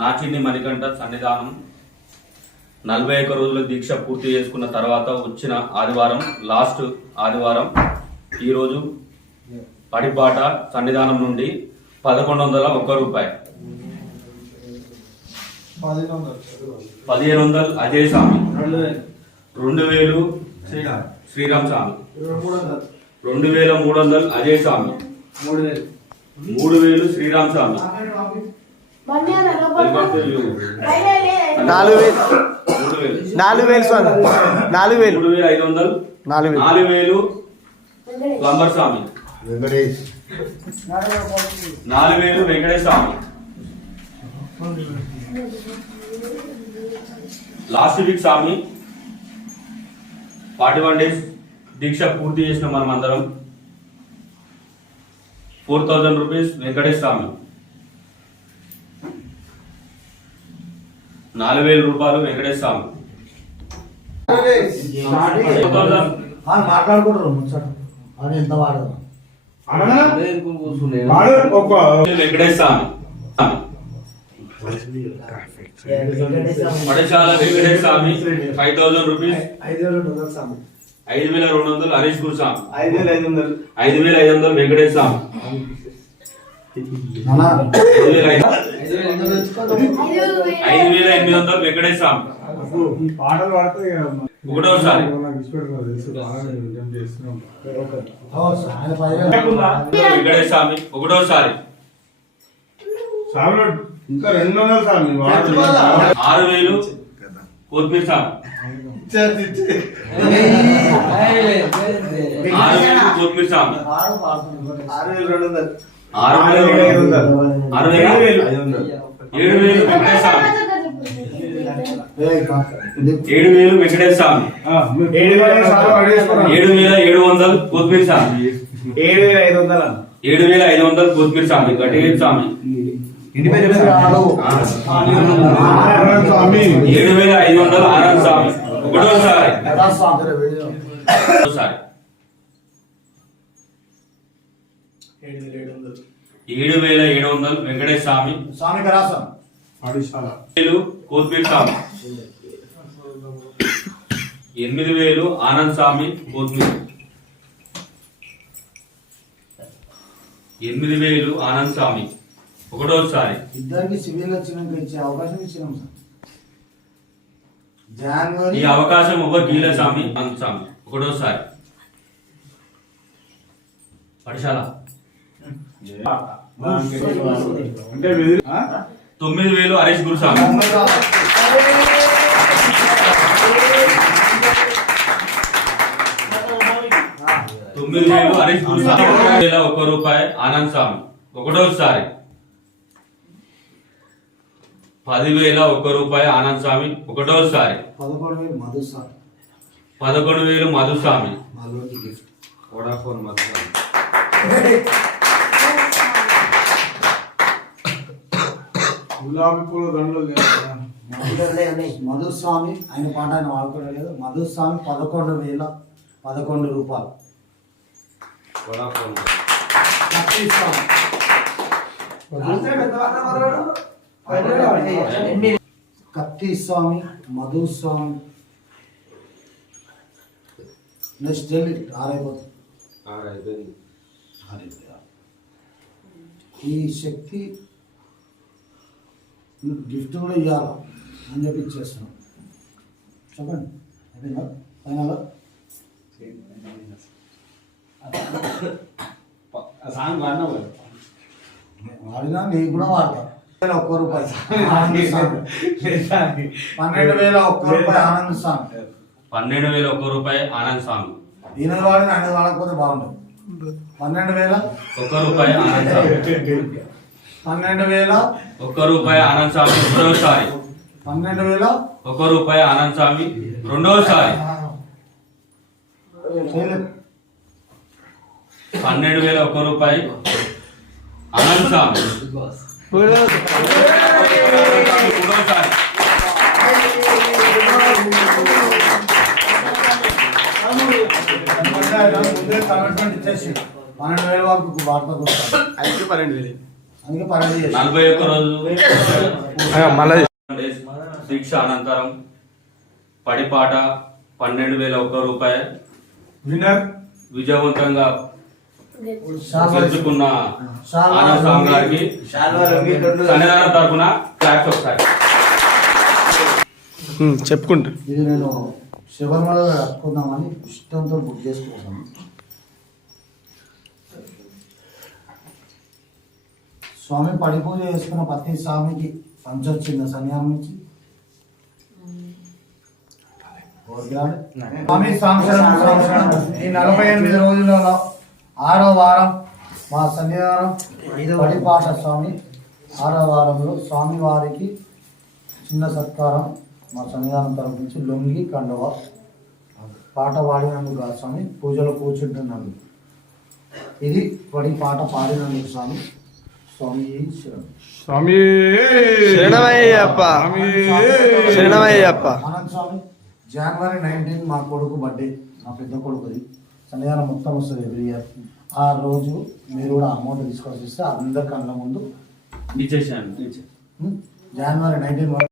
నాచిన్ని మణికంఠ సన్నిధానం 41 రోజుల దీక్ష పూర్తి చేసుకున్న తర్వాత వచ్చిన ఆదివారం, లాస్ట్ ఆదివారం ఈరోజు పడిపాట సన్నిధానం నుండి 1101 రూపాయి, 1500 అజయ్ స్వామి, 2000 శ్రీరామ్ స్వామి, 2300 అజయ్ స్వామి, 3000 శ్రీరామ్ స్వామి, 4000 స్వామి, 3500 4000 లంబర్ స్వామి, 4000 వెంకటేశ్వర స్వామి. లాస్ట్ వీక్ స్వామి 41 డేస్ దీక్ష పూర్తి చేసిన మనం అందరం 4000 రూపీస్ వెంకటేశ్వర స్వామి, 4000 రూపాయలు వెంకటేశ్వర స్వామి, మాట్లాడుకుంటారు ఎంత వాడదు వెంకటేశ్వర స్వామి, పడశాల వెంకటేశ్వర స్వామి 5000 రూపీస్, 5200 హరీష్ గురు స్వామి, 5500 వెంకటేశ్వర స్వామి, 5800 వెంకటేశ్వర స్వామి. ఒకటోసారి వెంకటేశ్వర స్వామి, ఒకటోసారి 6000 కొత్తిమీర స్వామి, 6000 కొత్తిమీర స్వామి, 7000 వెంకటేశ్వర స్వామి, 7000 వెంకటేశ్వర స్వామి, 7700 కొత్తిమీర స్వామి, 7500 కొత్తిమీర స్వామి, గట్టిగా స్వామి, 7500 ఆనంద్ స్వామి, ఒకటోసారి 7700 వెంకటేశ్వర స్వామి, 8000 కొత్తిమీర స్వామి, 8000 ఆనంద్ స్వామి కొత్తిమీర, 8000 ఆనంద్ స్వామి, ఒకటోసారి. ఇద్దరికి సివిల్ వచ్చినాక ఇచ్చే అవకాశం ఇచ్చినాం సార్. ఈ అవకాశం ఒక గీల స్వామి, ఆనంద్ స్వామి, ఒకటోసారి. పడిశాల 9000 హరీష్ గురు స్వామి, 9000 హరీష్ గురు స్వామి, 1 రూపాయి ఆనంద్ స్వామి, ఒకటోసారి. 10000 రూపాయి ఆనంద్ స్వామి, ఒకటోసారి. 11,000 మధు స్వామి, 11,000 మధు స్వామి, వోడాఫోన్ మధు స్వామి, గులాబీ పూల దండలు మధుస్వామి ఆయన పాట ఆయన వాడుకోవడం లేదు. మధుస్వామి 11,011 రూపాయలు. వోడాఫోన్ కత్తి స్వామి, మధుస్వామి. నెక్స్ట్ ఢిల్లీ ఆరైపోతుంది. ఈ శక్తి గిఫ్ట్ కూడా ఇవ్వాలా అని చెప్పి ఇచ్చేస్తున్నాం. చెప్పండి అయిపోయిందా ఫైనల్? వాడినా నీకు కూడా వాడతా. 1 రూపాయి 12,001 రూపాయి ఆనంద్ స్వామి, 12,001 రూపాయి ఆనంద్ స్వామి. ఈయన వాడిని ఆయన వాడకపోతే బాగుండదు. 12,001 రూపాయి ఆనంద్ స్వామి, 12,001 రూపాయి ఆనంద్ స్వామి, రెండోసారి. 12,001 రూపాయి ఆనంద్ స్వామి, రెండోసారి. 12,001 రూపాయి ఆనంద్ స్వామి, మూడోసారి. ముందే కమిట్మెంట్ ఇచ్చేసి 12,000 వరకు వార్త 12,000 అందుకే పరడి చేసి 41 రోజు మళ్ళీ డేస్ దీక్ష అనంతరం పడిపాట 12,001 రూపాయి విన్నర్ విజయవంతంగా శాల్వా గెలుచుకున్న శాల్వా ఆనంద్ స్వామి గారికి సన్నిధానం తరఫున క్లాప్స్ ఒకసారి. చెప్పుకుంటా. ఇది నేను శబరిమల కట్టుకుందామని ఇష్టంతో బుక్ చేసుకున్నాను. స్వామి పడి పూజ చేసుకున్న ప్రతి స్వామికి పంచొచ్చింది సన్యాసం నుంచి. స్వామి సంవత్సరం ఈ 48 రోజులలో 6వ వారం మా సన్నిధానం పడిపాట స్వామి 6వ వారంలో స్వామి వారికి చిన్న సత్కారం మా సన్నిధానం తరపు నుంచి లొంగి కండువ పాట పాడినందుకు ఆ స్వామి పూజలో కూర్చుంటున్నాను. ఇది పడి పాట పాడినందుకు స్వామి స్వామి శరణం. స్వామి శరణమయ్యప్ప, శరణమయ్యప్ప. ఆనంద్ స్వామి జనవరి 19 మా కొడుకు బర్త్డే, మా పెద్ద కొడుకుది. సన్నిధానం మొత్తం వస్తుంది ఎవ్రీ ఇయర్. ఆ రోజు మీరు కూడా అమౌంట్ తీసుకొచ్చి ఇస్తే అందరి కళ్ళ ముందు ఇచ్చేసాను. జనవరి 19